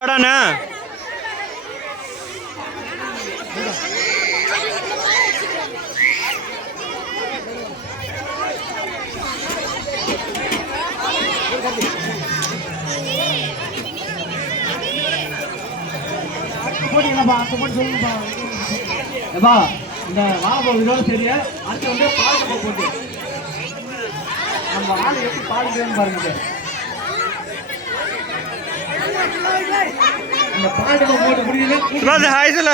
இந்த வாபோ இதோட சரியா அடுத்து வந்து பால் போட்டு நம்ம ஆளு எப்படி பால் பாருங்க இந்த பால் போட்டு முடியல ஹாய் சொல்ல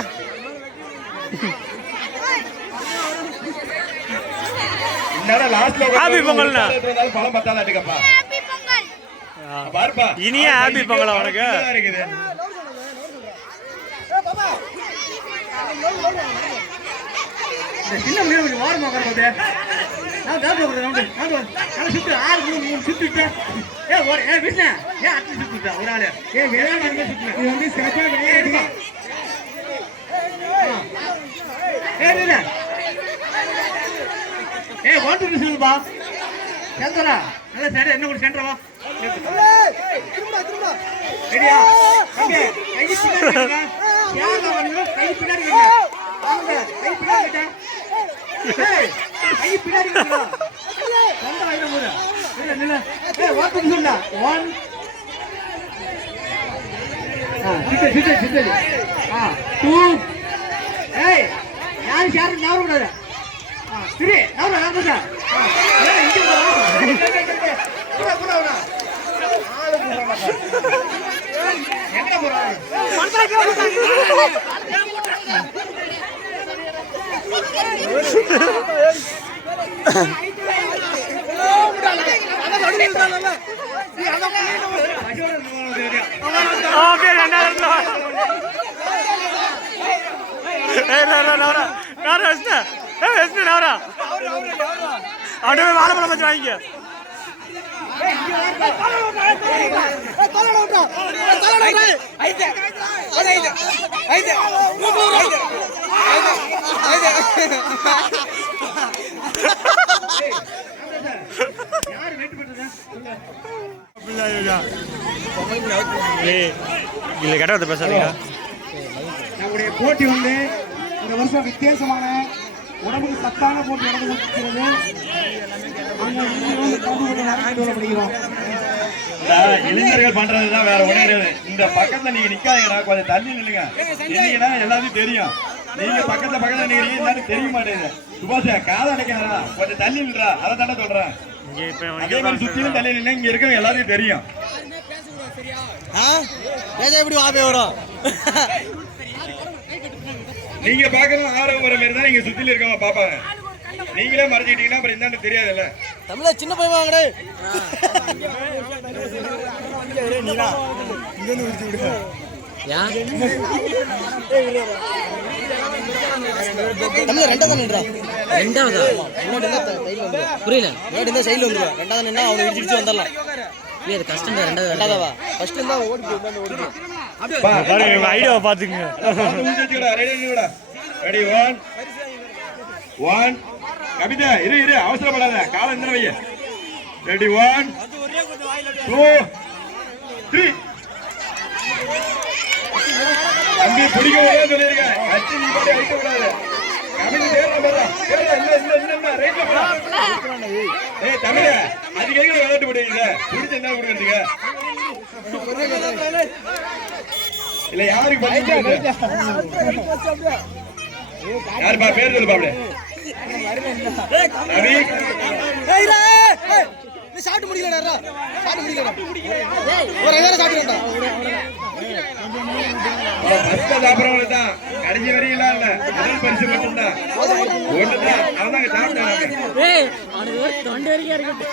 ஹாப்பி பொங்கல் பழம் பத்தாதாட்டுக்கப்பா இனிய ஹாப்பி பொங்கல் உனக்கு சின்ன முடிவு வாரமா போதே சுத்து 6 3 சுத்திட்டேன் வீட்டுல ஏன் அத்தி சுத்துட்டா ஒரு ஆளு இது வந்து ஓட்டு சொல்லுப்பா செல்றா நல்ல சரி என்ன ஒரு சென்றவா ரெடியா கை பின்னாடி வாழைப்பழம் வச்சு வாங்கிக்க இல்ல கேட்ட பேசாதீங்க நம்முடைய போட்டி வந்து இந்த வருஷம் வித்தியாசமான உடம்புக்கு சத்தான போட்டி நடந்து கொண்டிருக்கிறது. இளைஞர்கள் பண்றதுதான் வேற ஒண்ணு கிடையாது. இந்த பக்கத்துல நீங்க நிக்காதீங்கடா, கொஞ்சம் தள்ளி நில்லுங்க. இல்லைன்னா எல்லாத்தையும் தெரியும். நீங்க பக்கத்துல நீங்க தெரிய மாட்டேங்குது. சுபாஷா காதை அடைக்காதா, கொஞ்சம் தள்ளி நில்றா, அதை தானே சொல்றேன். அதே மாதிரி சுத்திலும் தள்ளி நின்று இங்க இருக்க எல்லாத்தையும் தெரியும். நீங்க பாக்கணும் ஆர்வம் வர மாதிரி தான் நீங்க சுத்தில இருக்கவங்க பாப்பாங்க. நீங்களே மறைஞ்சிட்டீங்கன்னா அப்புறம் என்னன்னு தெரியாதுல்ல. தமிழ சின்ன பையன் வாங்கடே. புரியல சைட்ல வந்துருவா. ரெண்டாவது நின்னா அவனை இடிச்சு வந்துடலாம். இல்ல இது கஷ்டம் தான். ரெண்டாவதா ஃபர்ஸ்ட் இருந்தா ஓடி ஐடியாவை பாத்துக்கங்க. ரெடி 1 கவிதா இரு அவசரப்படாத, காலம் இந்த வைய. ரெடி 1 2 3 தம்பி பிடிக்க முடியாது சொல்லிருக்கேன். அச்சு நீ பாட்டு அடிக்க கூடாது. கவிதை தேர்ற பாரு. இல்ல ரைட்ல போடா. ஏய் தமிழ அதுக்கு எங்க விளையாட்டு போடுவீங்க? பிடிச்ச என்ன கொடுக்கிறதுக்கு? இல்ல யாருக்கு பண்ணிட்டு யாருப்பா பேர் சொல்லு பாப்ளே. ரவி நீ சாப்பிட்டு முடியலடா. சாப்பிட்டு முடியலடா. ஒரு ஐயாயிரம் சாப்பிட்டுடா. ஃபர்ஸ்ட் சாப்பிடுறவங்க தான் கடைசி வரையும் இல்ல முதல் பரிசு மட்டும்தான். ஒண்ணுதான் அவன் தான் சாப்பிட்டாங்க. ஏய் அவனுக்கு தொண்டை வரைக்கும் இருக்கு.